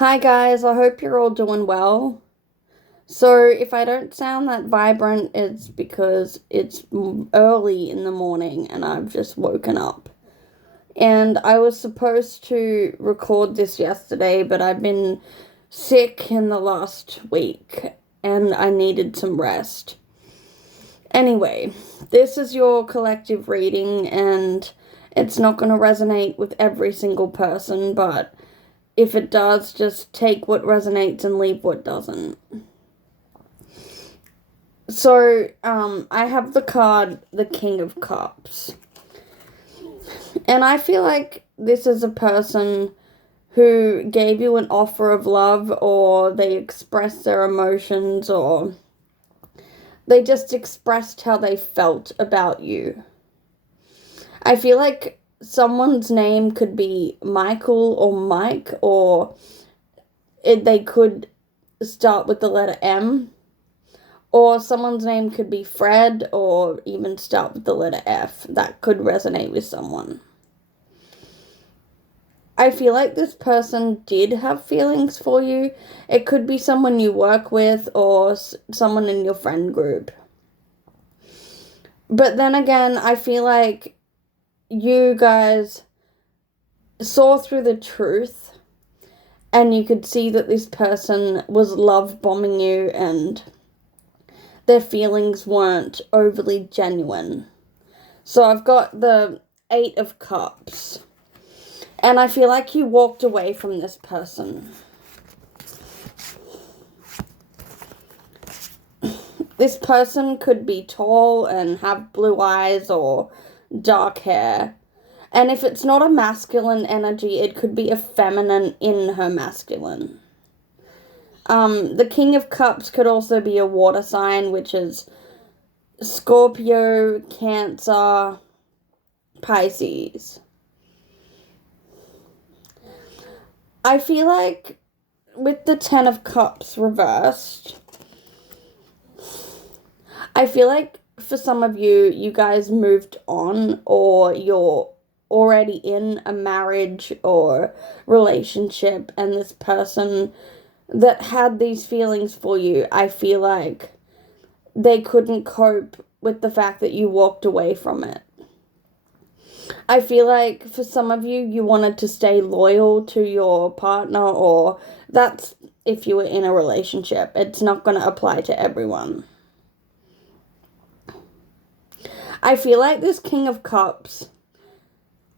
Hi guys, I hope you're all doing well. So, if I don't sound that vibrant, it's because it's early in the morning and I've just woken up. And I was supposed to record this yesterday, but I've been sick in the last week and I needed some rest. Anyway, this is your collective reading and it's not going to resonate with every single person, but if it does, just take what resonates and leave what doesn't. So, I have the card, the King of Cups. And I feel like this is a person who gave you an offer of love, or they expressed their emotions, or they just expressed how they felt about you. I feel like someone's name could be Michael or Mike, or they could start with the letter M. Or someone's name could be Fred, or even start with the letter F. That could resonate with someone. I feel like this person did have feelings for you. It could be someone you work with or someone in your friend group. But then again, I feel like you guys saw through the truth and you could see that this person was love bombing you and their feelings weren't overly genuine. So I've got the Eight of Cups. And I feel like you walked away from this person. This person could be tall and have blue eyes or dark hair. And if it's not a masculine energy, it could be a feminine in her masculine. The King of Cups could also be a water sign, which is Scorpio, Cancer, Pisces. I feel like with the Ten of Cups reversed, I feel like for some of you, you guys moved on, or you're already in a marriage or relationship, and this person that had these feelings for you, I feel like they couldn't cope with the fact that you walked away from it. I feel like for some of you, you wanted to stay loyal to your partner, or that's if you were in a relationship. It's not going to apply to everyone. I feel like this King of Cups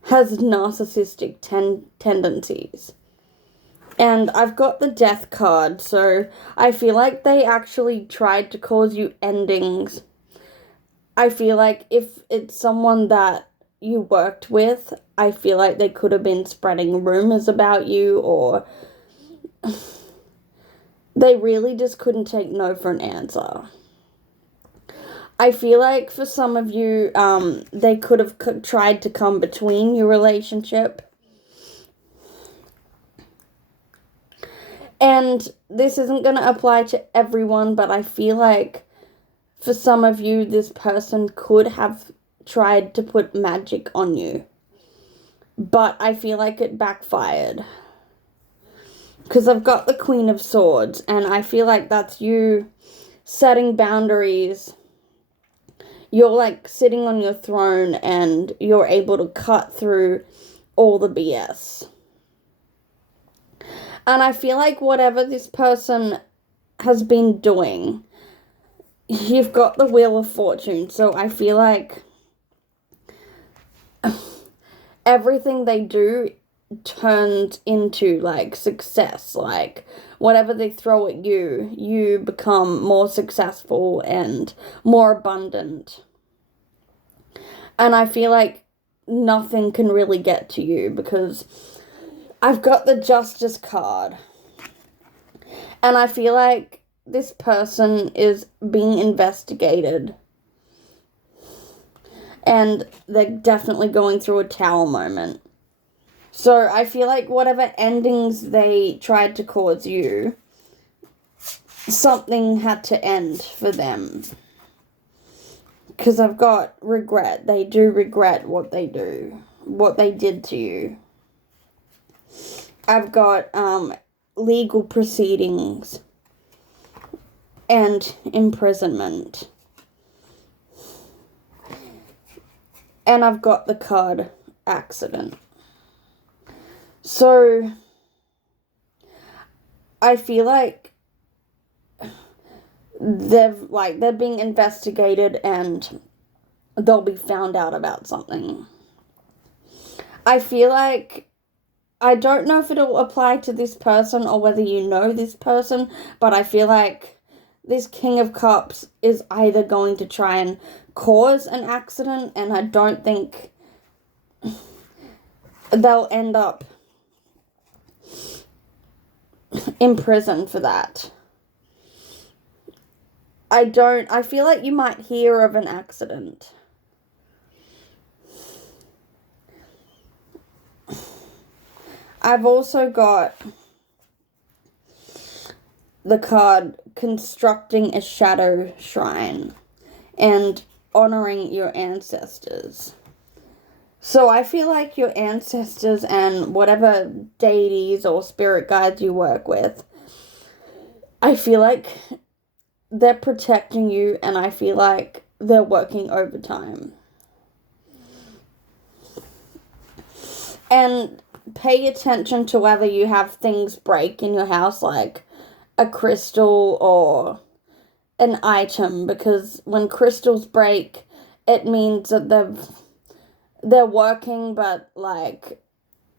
has narcissistic tendencies. And I've got the Death card, so I feel like they actually tried to cause you endings. I feel like if it's someone that you worked with, I feel like they could have been spreading rumors about you, or they really just couldn't take no for an answer. I feel like for some of you, they could have tried to come between your relationship. And this isn't going to apply to everyone, but I feel like for some of you, this person could have tried to put magic on you. But I feel like it backfired. Because I've got the Queen of Swords, and I feel like that's you setting boundaries. You're like sitting on your throne and you're able to cut through all the BS. And I feel like whatever this person has been doing, you've got the Wheel of Fortune. So I feel like everything they do turns into like success. Like whatever they throw at you, you become more successful and more abundant. And I feel like nothing can really get to you because I've got the Justice card. And I feel like this person is being investigated. And they're definitely going through a Tower moment. So I feel like whatever endings they tried to cause you, something had to end for them. Because I've got regret. They do regret what they do. What they did to you. I've got legal proceedings and imprisonment. And I've got the card accident. So I feel like they're being investigated and they'll be found out about something. I feel like, I don't know if it'll apply to this person or whether you know this person, but I feel like this King of Cups is either going to try and cause an accident, and I don't think they'll end up in prison for that. I feel like you might hear of an accident. I've also got the card constructing a shadow shrine and honoring your ancestors. So I feel like your ancestors and whatever deities or spirit guides you work with, I feel like they're protecting you, and I feel like they're working overtime. And pay attention to whether you have things break in your house, like a crystal or an item, because when crystals break, it means that they're working, but like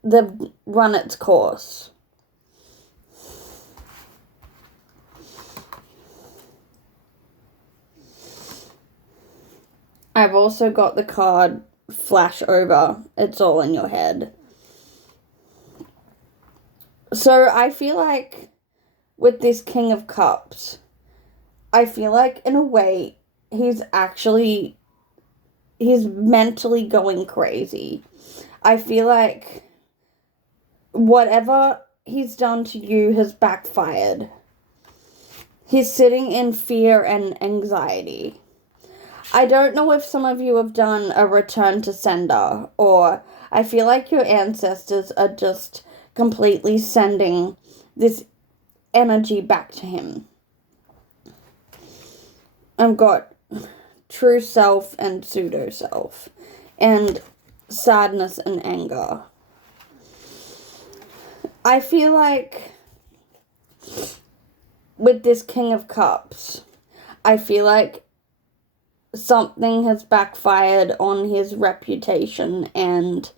they've run its course. I've also got the card flash over. It's all in your head. So I feel like with this King of Cups, I feel like in a way he's mentally going crazy. I feel like whatever he's done to you has backfired. He's sitting in fear and anxiety. I don't know if some of you have done a return to sender, or I feel like your ancestors are just completely sending this energy back to him. I've got true self and pseudo self, and sadness and anger. I feel like with this King of Cups, I feel like something has backfired on his reputation, and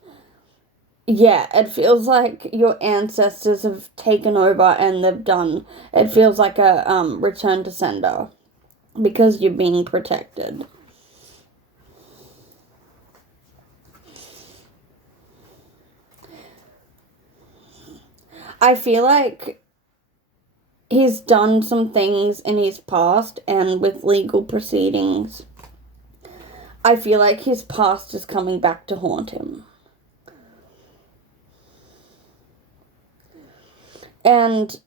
yeah, it feels like your ancestors have taken over and it feels like a return to sender, because you're being protected. I feel like he's done some things in his past, and with legal proceedings, I feel like his past is coming back to haunt him. And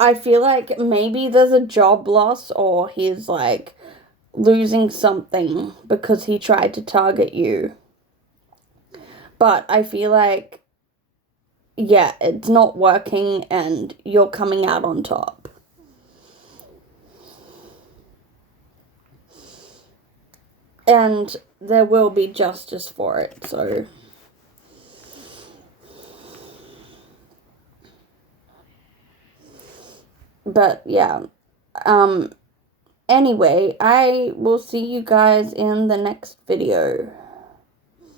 I feel like maybe there's a job loss, or he's like losing something because he tried to target you. But I feel like, yeah, it's not working and you're coming out on top. And there will be justice for it, so. But yeah, anyway, I will see you guys in the next video.